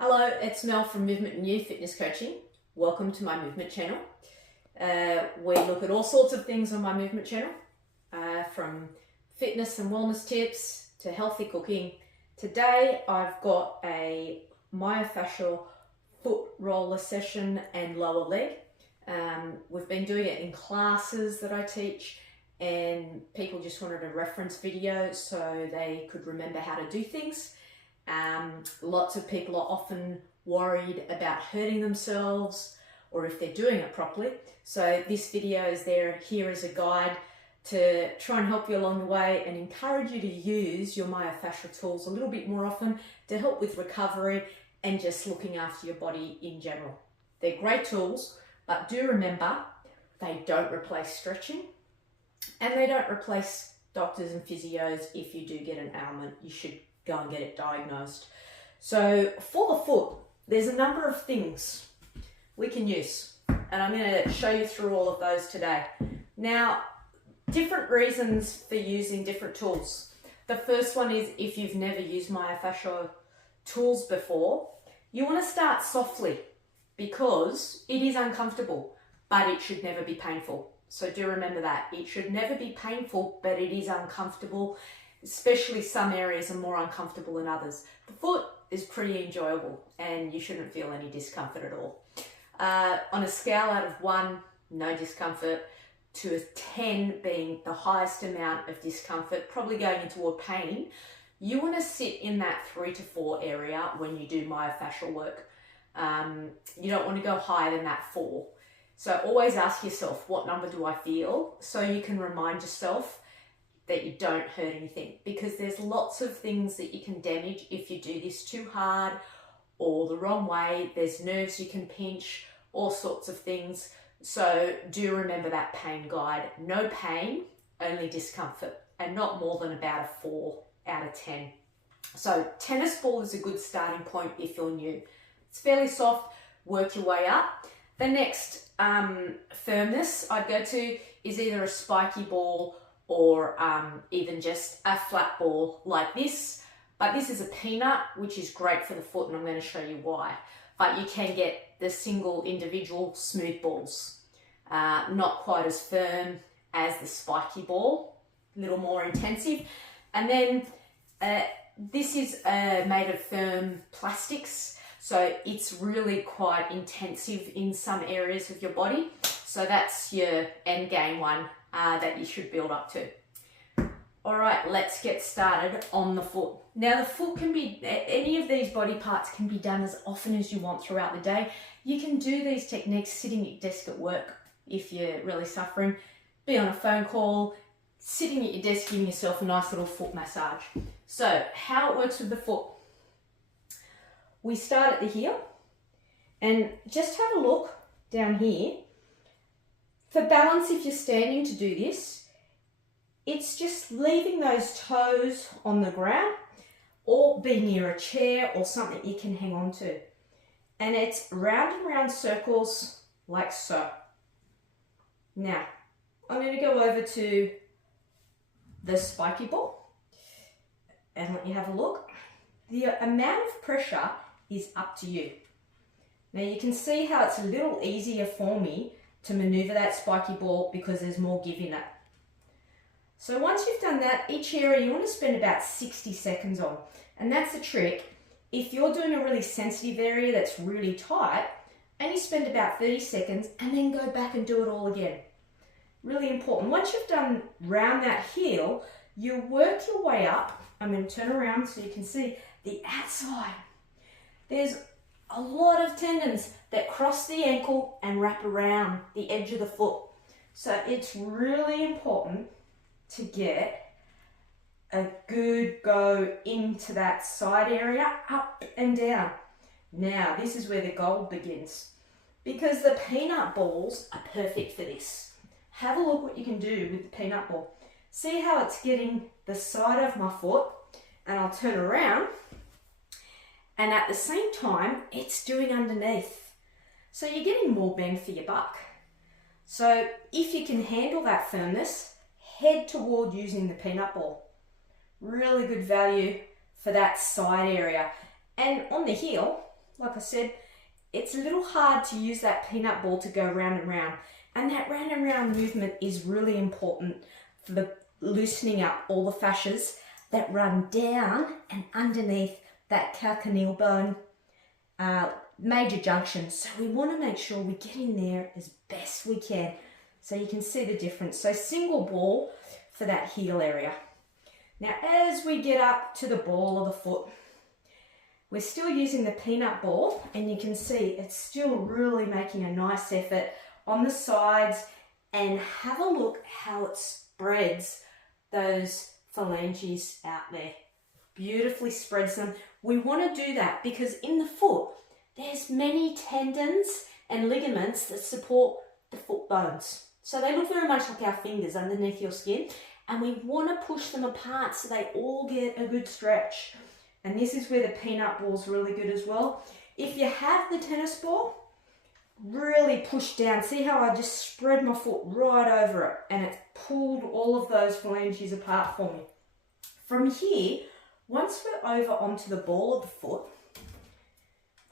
Hello, it's Mel from Movement and You Fitness Coaching. Welcome to my movement channel. We look at all sorts of things on my movement channel, from fitness and wellness tips to healthy cooking. Today I've got a myofascial foot roller session and lower leg. We've been doing it in classes that I teach, and people just wanted a reference video so they could remember how to do things. Lots of people are often worried about hurting themselves or if they're doing it properly. So this video is here as a guide to try and help you along the way and encourage you to use your myofascial tools a little bit more often to help with recovery and just looking after your body in general. They're great tools, but do remember they don't replace stretching and they don't replace doctors and physios. If you do get an ailment, you should go and get it diagnosed. So for the foot, there's a number of things we can use, and I'm going to show you through all of those today. Now, different reasons for using different tools. The first one is if you've never used myofascial tools before, you want to start softly because it is uncomfortable, but it should never be painful. So do remember that. It should never be painful, but it is uncomfortable. Especially some areas are more uncomfortable than others. The foot is pretty enjoyable and you shouldn't feel any discomfort at all. On a scale out of 1, no discomfort, to a 10 being the highest amount of discomfort, probably going into a pain, you want to sit in that 3 to 4 area when you do myofascial work. You don't want to go higher than that 4. So always ask yourself, what number do I feel? So you can remind yourself that you don't hurt anything, because there's lots of things that you can damage if you do this too hard or the wrong way. There's nerves you can pinch, all sorts of things. So do remember that pain guide. No pain, only discomfort, and not more than about a 4 out of 10. So tennis ball is a good starting point if you're new. It's fairly soft, work your way up. The next firmness I'd go to is either a spiky ball or even just a flat ball like this. But this is a peanut, which is great for the foot, and I'm going to show you why. But you can get the single individual smooth balls. Not quite as firm as the spiky ball, a little more intensive. And then this is made of firm plastics, so it's really quite intensive in some areas of your body. So that's your end game one that you should build up to. All right, let's get started on the foot. Now the foot can be, any of these body parts can be done as often as you want throughout the day. You can do these techniques sitting at your desk at work if you're really suffering, be on a phone call, sitting at your desk giving yourself a nice little foot massage. So how it works with the foot. We start at the heel and just have a look down here. For balance, if you're standing to do this, it's just leaving those toes on the ground or be near a chair or something you can hang on to. And it's round and round circles like so. Now, I'm going to go over to the spiky ball and let you have a look. The amount of pressure is up to you. Now you can see how it's a little easier for me to maneuver that spiky ball because there's more give in it. So once you've done that, each area you want to spend about 60 seconds on. And that's the trick. If you're doing a really sensitive area that's really tight, and you spend about 30 seconds and then go back and do it all again. Really important. Once you've done round that heel, you work your way up. I'm going to turn around so you can see the outside. There's a lot of tendons that cross the ankle and wrap around the edge of the foot. So it's really important to get a good go into that side area, up and down. Now, this is where the gold begins, because the peanut balls are perfect for this. Have a look what you can do with the peanut ball. See how it's getting the side of my foot, and I'll turn around, and at the same time, it's doing underneath. So you're getting more bang for your buck. So if you can handle that firmness, head toward using the peanut ball. Really good value for that side area. And on the heel, like I said, it's a little hard to use that peanut ball to go round and round. And that round and round movement is really important for the loosening up all the fascias that run down and underneath that calcaneal bone major junction. So we want to make sure we get in there as best we can so you can see the difference. So single ball for that heel area. Now as we get up to the ball of the foot, we're still using the peanut ball, and you can see it's still really making a nice effort on the sides, and have a look how it spreads those phalanges out there. Beautifully spreads them. We want to do that because in the foot, there's many tendons and ligaments that support the foot bones. So they look very much like our fingers underneath your skin, and we want to push them apart so they all get a good stretch. And this is where the peanut ball is really good as well. If you have the tennis ball, really push down. See how I just spread my foot right over it, and it's pulled all of those phalanges apart for me. From here, once we're over onto the ball of the foot,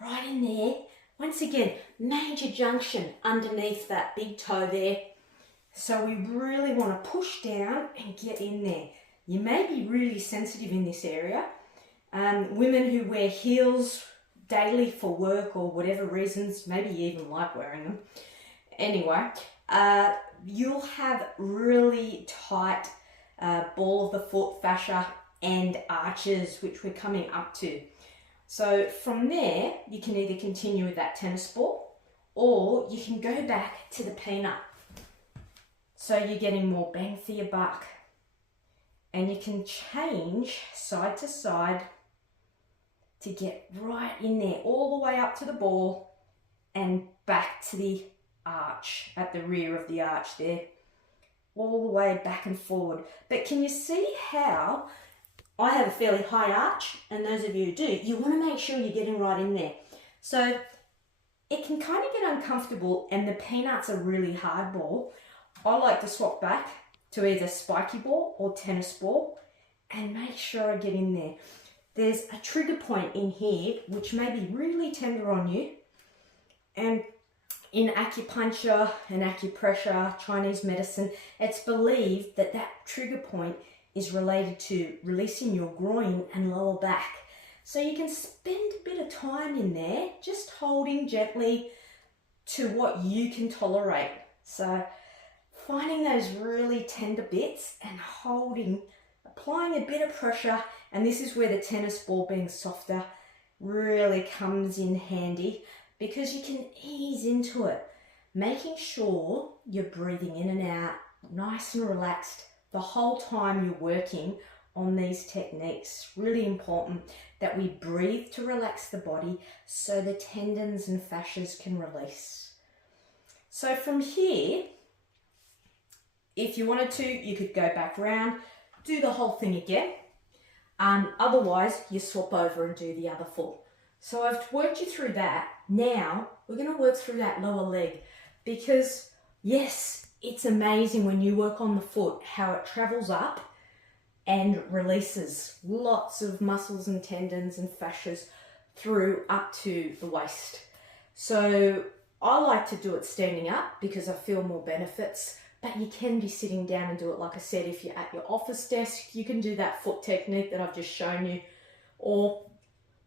right in there, once again, major junction underneath that big toe there. So we really want to push down and get in there. You may be really sensitive in this area. Women who wear heels daily for work or whatever reasons, maybe you even like wearing them. Anyway, you'll have really tight ball of the foot fascia and arches, which we're coming up to. So from there, you can either continue with that tennis ball, or you can go back to the peanut. So you're getting more bang for your buck. And you can change side to side to get right in there, all the way up to the ball and back to the arch, at the rear of the arch there, all the way back and forward. But can you see how I have a fairly high arch, and those of you who do, you want to make sure you're getting right in there. So it can kind of get uncomfortable, and the peanut's a really hard ball. I like to swap back to either spiky ball or tennis ball and make sure I get in there. There's a trigger point in here which may be really tender on you, and in acupuncture and acupressure, Chinese medicine, it's believed that that trigger point is related to releasing your groin and lower back. So you can spend a bit of time in there just holding gently to what you can tolerate. So finding those really tender bits and holding, applying a bit of pressure, and this is where the tennis ball being softer really comes in handy, because you can ease into it, making sure you're breathing in and out, nice and relaxed the whole time you're working on these techniques. Really important that we breathe to relax the body so the tendons and fascias can release. So from here, if you wanted to, you could go back round, do the whole thing again. Otherwise, you swap over and do the other foot. So I've worked you through that. Now we're going to work through that lower leg, because yes, it's amazing when you work on the foot how it travels up and releases lots of muscles and tendons and fascias through up to the waist. So I like to do it standing up because I feel more benefits, but you can be sitting down and do it. Like I said, if you're at your office desk, you can do that foot technique that I've just shown you, or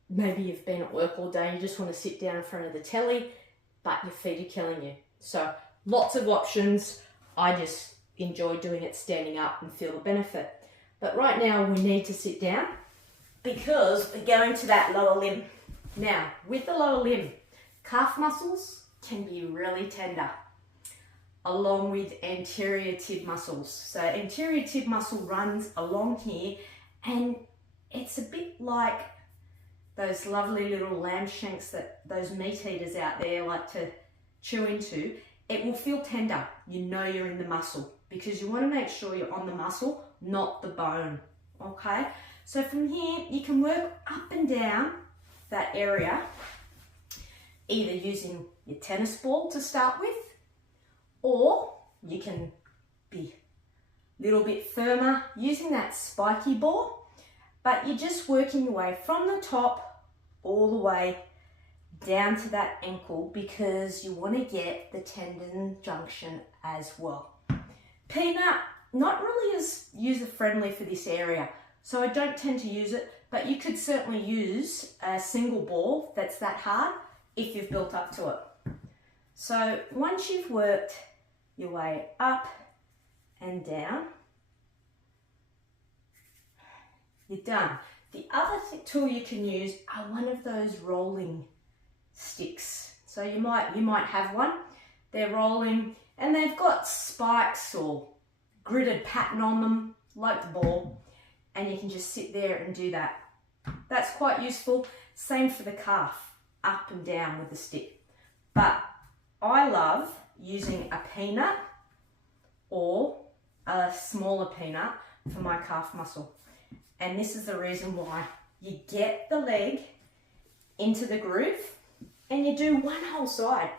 maybe you've been at work all day, you just want to sit down in front of the telly, but your feet are killing you. So lots of options. I just enjoy doing it standing up and feel the benefit. But right now we need to sit down because we're going to that lower limb. Now, with the lower limb, calf muscles can be really tender, along with anterior tib muscles. So anterior tib muscle runs along here, and it's a bit like those lovely little lamb shanks that those meat eaters out there like to chew into. It will feel tender. You know you're in the muscle, because you want to make sure you're on the muscle, not the bone, okay? So from here, you can work up and down that area, either using your tennis ball to start with, or you can be a little bit firmer using that spiky ball, but you're just working your way from the top all the way down to that ankle because you want to get the tendon junction as well. Peanut, not really as user-friendly for this area, so I don't tend to use it, but you could certainly use a single ball that's that hard if you've built up to it. So once you've worked your way up and down, you're done. The other tool you can use are one of those rolling sticks. So you might have one. They're rolling and they've got spikes or gridded pattern on them like the ball, and you can just sit there and do that. That's quite useful. Same for the calf, up and down with the stick. But I love using a peanut or a smaller peanut for my calf muscle. And this is the reason why. You get the leg into the groove and you do one whole side.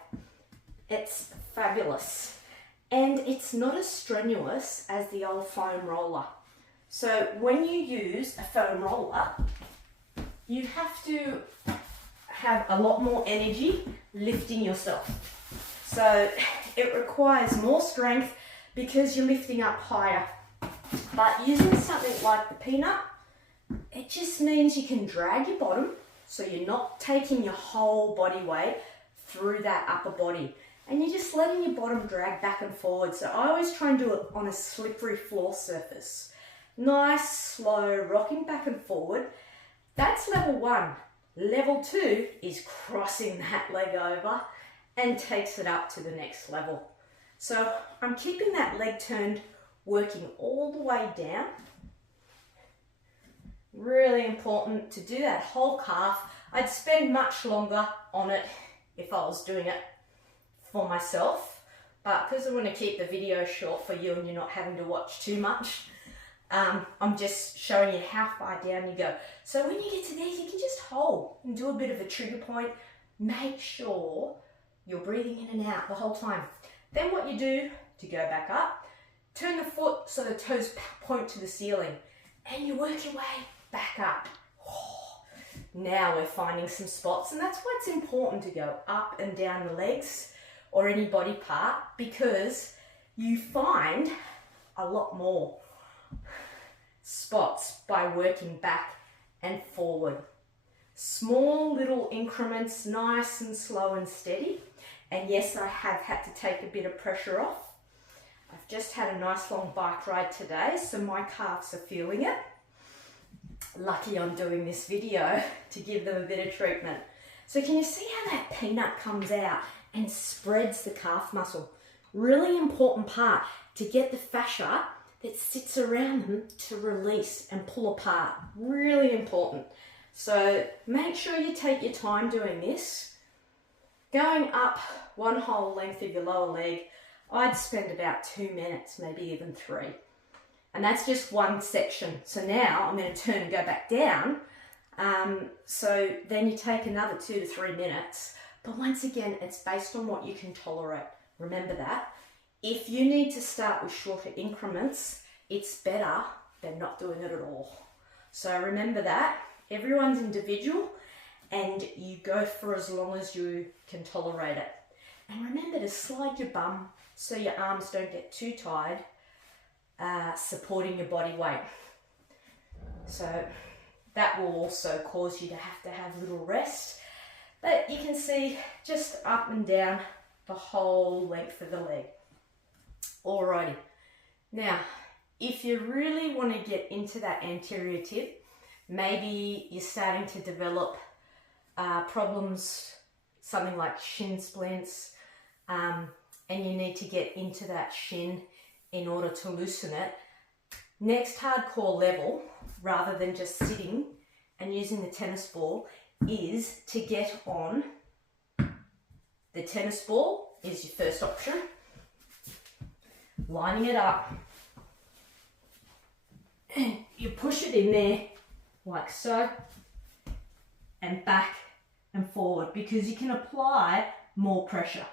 It's fabulous. And it's not as strenuous as the old foam roller. So when you use a foam roller, you have to have a lot more energy lifting yourself. So it requires more strength because you're lifting up higher. But using something like the peanut, it just means you can drag your bottom, so you're not taking your whole body weight through that upper body. And you're just letting your bottom drag back and forward. So I always try and do it on a slippery floor surface. Nice, slow, rocking back and forward. That's level 1. Level 2 is crossing that leg over and takes it up to the next level. So I'm keeping that leg turned, working all the way down. Really important to do that whole calf. I'd spend much longer on it if I was doing it for myself, but because I want to keep the video short for you and you're not having to watch too much, I'm just showing you how far down you go. So when you get to there, you can just hold and do a bit of a trigger point. Make sure you're breathing in and out the whole time. Then what you do to go back up, turn the foot so the toes point to the ceiling and you work your way back up. Now we're finding some spots, and that's why it's important to go up and down the legs or any body part, because you find a lot more spots by working back and forward. Small little increments, nice and slow and steady. And yes, I have had to take a bit of pressure off. I've just had a nice long bike ride today, so my calves are feeling it. Lucky I'm doing this video to give them a bit of treatment. So can you see how that peanut comes out and spreads the calf muscle? Really important part to get the fascia that sits around them to release and pull apart. Really important. So make sure you take your time doing this. Going up one whole length of your lower leg, I'd spend about 2 minutes, maybe even 3. And that's just one section. So now I'm going to turn and go back down. So then you take another 2 to 3 minutes. But once again, it's based on what you can tolerate. Remember that. If you need to start with shorter increments, it's better than not doing it at all. So remember that. Everyone's individual and you go for as long as you can tolerate it. And remember to slide your bum so your arms don't get too tired, supporting your body weight. So that will also cause you to have a little rest. But you can see just up and down the whole length of the leg. Alrighty. Now, if you really want to get into that anterior tip, maybe you're starting to develop problems, something like shin splints, and you need to get into that shin in order to loosen it. Next hardcore level, rather than just sitting and using the tennis ball, is to get on the tennis ball is your first option. Lining it up. And you push it in there like so, and back and forward, because you can apply more pressure.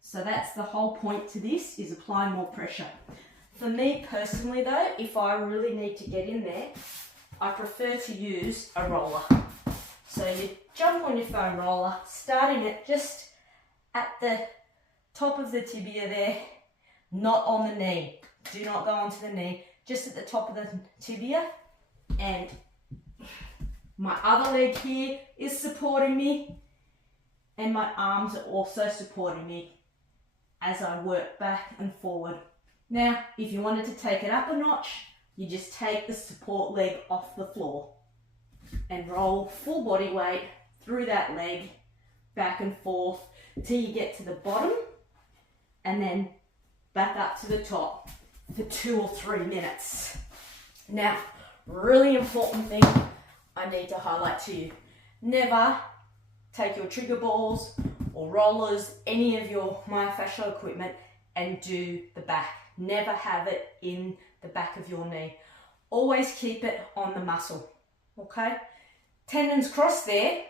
So that's the whole point to this, is applying more pressure. For me personally though, if I really need to get in there, I prefer to use a roller. So you jump on your foam roller, starting it just at the top of the tibia there, not on the knee. Do not go onto the knee, just at the top of the tibia. And my other leg here is supporting me, and my arms are also supporting me as I work back and forward. Now, if you wanted to take it up a notch, you just take the support leg off the floor and roll full body weight through that leg, back and forth, till you get to the bottom, and then back up to the top for 2 or 3 minutes. Now, really important thing I need to highlight to you. Never take your trigger balls or rollers, any of your myofascial equipment, and do the back. Never have it in the back of your knee. Always keep it on the muscle, okay? Tendons cross there,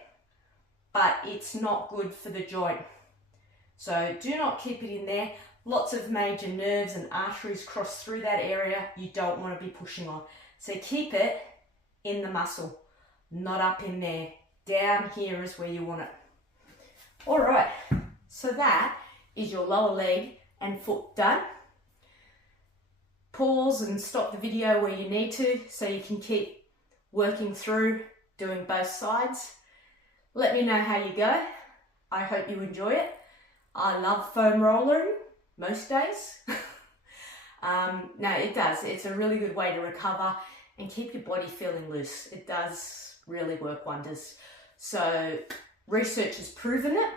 but it's not good for the joint. So do not keep it in there. Lots of major nerves and arteries cross through that area you don't want to be pushing on. So keep it in the muscle, not up in there. Down here is where you want it. All right, so that is your lower leg and foot done. Pause and stop the video where you need to so you can keep working through doing both sides. Let me know how you go. I hope you enjoy it. I love foam rollering most days. No, it does. It's a really good way to recover and keep your body feeling loose. It does really work wonders. So research has proven it.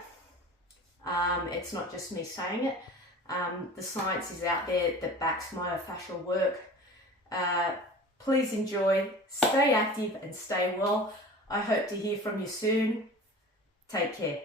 It's not just me saying it. The science is out there that backs myofascial work. Please enjoy, stay active and stay well. I hope to hear from you soon. Take care.